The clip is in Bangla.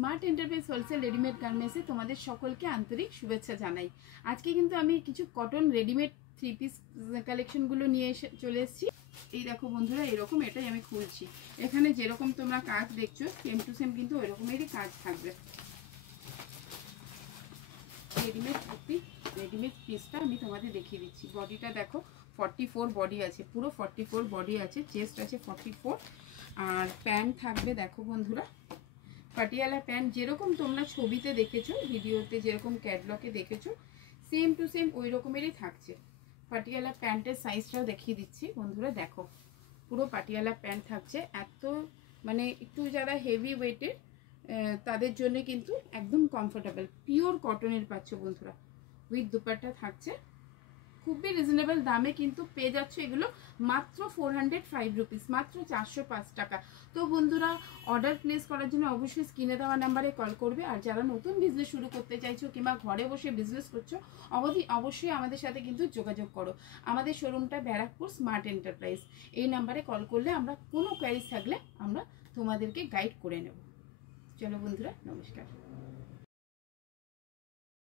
স্মার্ট এন্টারপ্রাইজ হোলসেল রেডিমেড গার্মেন্টসে তোমাদের সকলকে আন্তরিক শুভেচ্ছা জানাই। আজকে কিন্তু আমি কিছু কটন রেডিমেড 3 পিস কালেকশনগুলো নিয়ে চলে এসেছি। এই দেখো বন্ধুরা, এরকম এটাই আমি খুলছি। এখানে যেরকম তোমরা কাজ দেখছো সেম টু সেম কিন্তু ওই রকমেরই কাজ থাকবে। রেডিমেড পিসটা আমি তোমাদের দেখিয়ে দিচ্ছি। বডিটা দেখো 44 বডি আছে, পুরো 44 বডি আছে, চেস্ট আছে 44। আর প্যান্ট থাকবে দেখো বন্ধুরা, পাটিয়ালা প্যান্ট যেরকম তোমরা ছবিতে দেখেছো, ভিডিওতে যেরকম ক্যাটলগে দেখেছো সেম টু সেম ওই রকমেরই থাকছে। পাটিয়ালা প্যান্টের সাইজটাও দেখিয়ে দিচ্ছি বন্ধুরা, দেখো পুরো পাটিয়ালা প্যান্ট থাকছে। এত মানে একটু যারা হেভি ওয়েটের তাদের জন্য কিন্তু একদম কমফোর্টেবল, পিওর কটনের পাচ্ছ বন্ধুরা। উইথ দুপাট্টা থাকছে, খুবই রিজনেবল দামে কিন্তু পেয়ে যাচ্ছে এগুলো মাত্র 405 রুপিস, মাত্র 405 টাকা। তো বন্ধুরা, অর্ডার প্লেস করার জন্য অবশ্যই স্ক্রিনে দেওয়া নাম্বারে কল করবে। আর যারা নতুন বিজনেস শুরু করতে চাইছো কিংবা ঘরে বসে বিজনেস করছো, অবশ্যই আমাদের সাথে কিন্তু যোগাযোগ করো। আমাদের শোরুমটা ব্যারাকপুর স্মার্ট এন্টারপ্রাইজ। এই নাম্বারে কল করলে আমরা কোনো কোয়ারিজ থাকলে আমরা তোমাদেরকে গাইড করে নেব। চলো বন্ধুরা, নমস্কার।